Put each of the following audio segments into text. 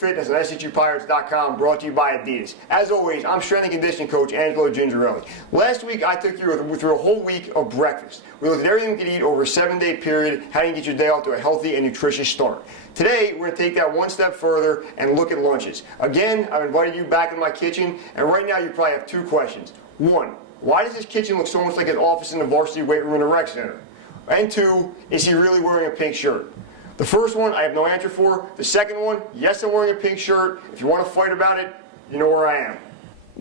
Fitness on SHUPirates.com, brought to you by Adidas. As always, I'm strength and conditioning coach Angelo Gingerelli. Last week, I took you through a whole week of breakfast. We looked at everything you can eat over a 7-day period, how you can get your day off to a healthy and nutritious start. Today, we're going to take that one step further and look at lunches. Again, I've invited you back in my kitchen, and right now you probably have two questions. One, why does this kitchen look so much like an office in the varsity weight room in a rec center? And two, is he really wearing a pink shirt? The first one, I have no answer for. The second one, yes, I'm wearing a pink shirt. If you want to fight about it, you know where I am.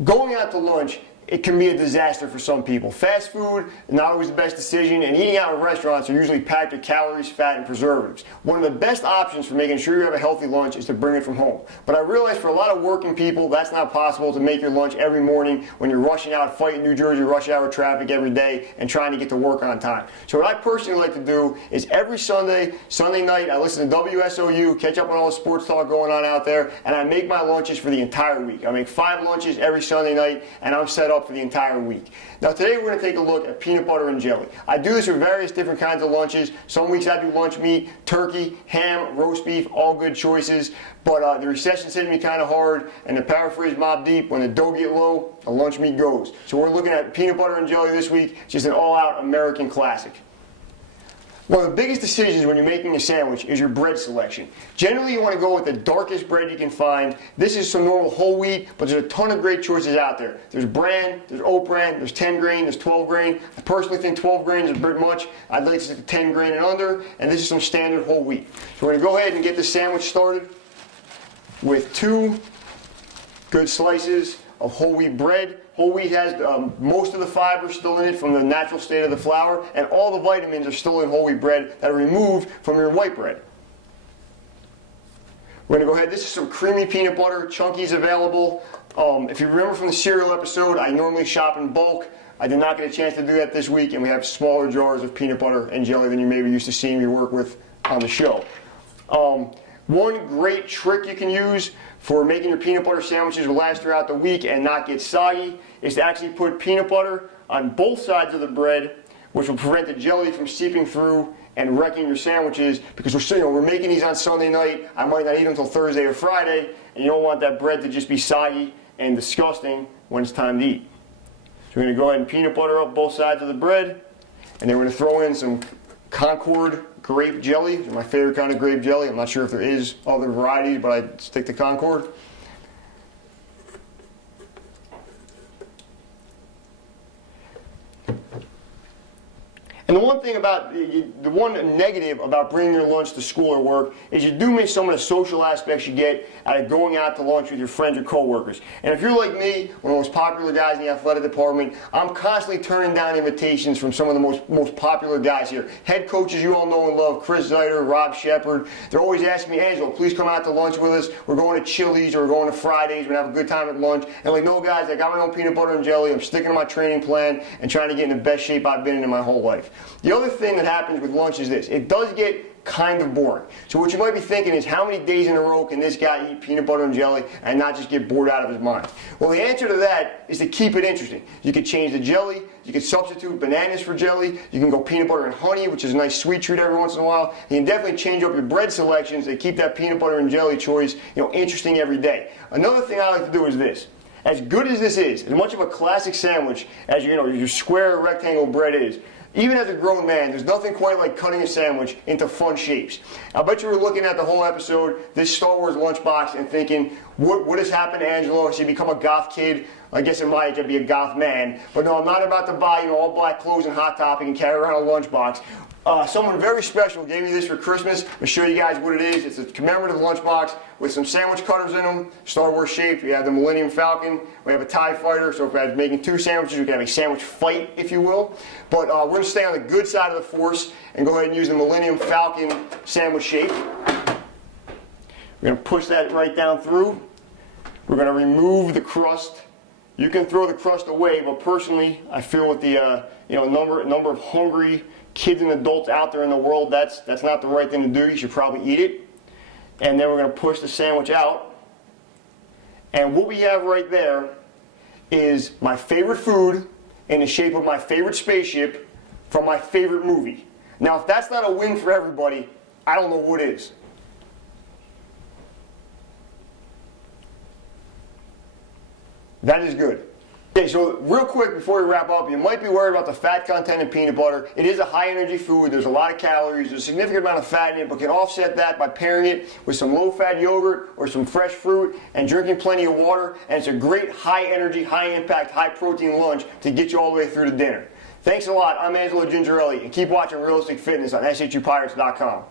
Going out to lunch, it can be a disaster for some people. Fast food, not always the best decision, and eating out in restaurants are usually packed with calories, fat, and preservatives. One of the best options for making sure you have a healthy lunch is to bring it from home. But I realize for a lot of working people, that's not possible to make your lunch every morning when you're rushing out, fighting New Jersey rush hour traffic every day, and trying to get to work on time. So what I personally like to do is every Sunday night, I listen to WSOU, catch up on all the sports talk going on out there, and I make my lunches for the entire week. I make 5 lunches every Sunday night, and I'm set up for the entire week. Now today we're going to take a look at peanut butter and jelly. I do this with various different kinds of lunches. Some weeks I do lunch meat, turkey, ham, roast beef, all good choices. But the recession's hitting me kind of hard, and to paraphrase Mobb Deep, when the dough get low, the lunch meat goes. So we're looking at peanut butter and jelly this week, just an all-out American classic. One of the biggest decisions when you're making a sandwich is your bread selection. Generally, you want to go with the darkest bread you can find. This is some normal whole wheat, but there's a ton of great choices out there. There's bran, there's oat bran, there's 10 grain, there's 12 grain. I personally think 12 grain is a bit much. I'd like to stick to 10 grain and under, and this is some standard whole wheat. So we're going to go ahead and get this sandwich started with 2 good slices of whole wheat bread. Whole wheat has most of the fiber still in it from the natural state of the flour, and all the vitamins are still in whole wheat bread that are removed from your white bread. We're going to go ahead, this is some creamy peanut butter, Chunky's available. If you remember from the cereal episode, I normally shop in bulk. I did not get a chance to do that this week, and we have smaller jars of peanut butter and jelly than you may be used to seeing me work with on the show. One great trick you can use for making your peanut butter sandwiches will last throughout the week and not get soggy is to actually put peanut butter on both sides of the bread, which will prevent the jelly from seeping through and wrecking your sandwiches, because we're making these on Sunday night. I might not eat them until Thursday or Friday, and you don't want that bread to just be soggy and disgusting when it's time to eat. So we're going to go ahead and peanut butter up both sides of the bread, and then we're going to throw in some Concord grape jelly. It's my favorite kind of grape jelly. I'm not sure if there is other varieties, but I stick to Concord. And the one thing about, the one negative about bringing your lunch to school or work is you do miss some of the social aspects you get out of going out to lunch with your friends or coworkers. And if you're like me, one of the most popular guys in the athletic department, I'm constantly turning down invitations from some of the most popular guys here. Head coaches you all know and love, Chris Zeiter, Rob Shepard. They're always asking me, Angelo, please come out to lunch with us. We're going to Chili's or we're going to Fridays. We're going to have a good time at lunch. And like, no guys, I got my own peanut butter and jelly. I'm sticking to my training plan and trying to get in the best shape I've been in my whole life. The other thing that happens with lunch is this. It does get kind of boring. So what you might be thinking is, how many days in a row can this guy eat peanut butter and jelly and not just get bored out of his mind? Well, the answer to that is to keep it interesting. You could change the jelly. You could substitute bananas for jelly. You can go peanut butter and honey, which is a nice sweet treat every once in a while. You can definitely change up your bread selections and keep that peanut butter and jelly choice, interesting every day. Another thing I like to do is this. As good as this is, as much of a classic sandwich as your square or rectangle bread is, even as a grown man, there's nothing quite like cutting a sandwich into fun shapes. I bet you were looking at the whole episode, this Star Wars lunchbox, and thinking, what has happened to Angelo? Has he become a goth kid? I guess in my age I'd be a goth man. But no, I'm not about to buy all black clothes and Hot Topic and carry around a lunchbox. Someone very special gave me this for Christmas. I'll show you guys what it is. It's a commemorative lunchbox with some sandwich cutters in them, Star Wars shaped. We have the Millennium Falcon. We have a TIE Fighter. So if I was making 2 sandwiches, we can have a sandwich fight, if you will. But we're going to stay on the good side of the force and go ahead and use the Millennium Falcon sandwich shape. We're going to push that right down through. We're going to remove the crust. You can throw the crust away, but personally, I feel with the number of hungry kids and adults out there in the world, that's not the right thing to do. You should probably eat it. And then we're going to push the sandwich out. And what we have right there is my favorite food in the shape of my favorite spaceship from my favorite movie. Now, if that's not a win for everybody, I don't know what is. That is good. Okay, so real quick before we wrap up, you might be worried about the fat content in peanut butter. It is a high energy food. There's a lot of calories. There's a significant amount of fat in it, but can offset that by pairing it with some low fat yogurt or some fresh fruit and drinking plenty of water. And it's a great high energy, high impact, high protein lunch to get you all the way through to dinner. Thanks a lot. I'm Angelo Gingerelli, and keep watching Realistic Fitness on shupirates.com.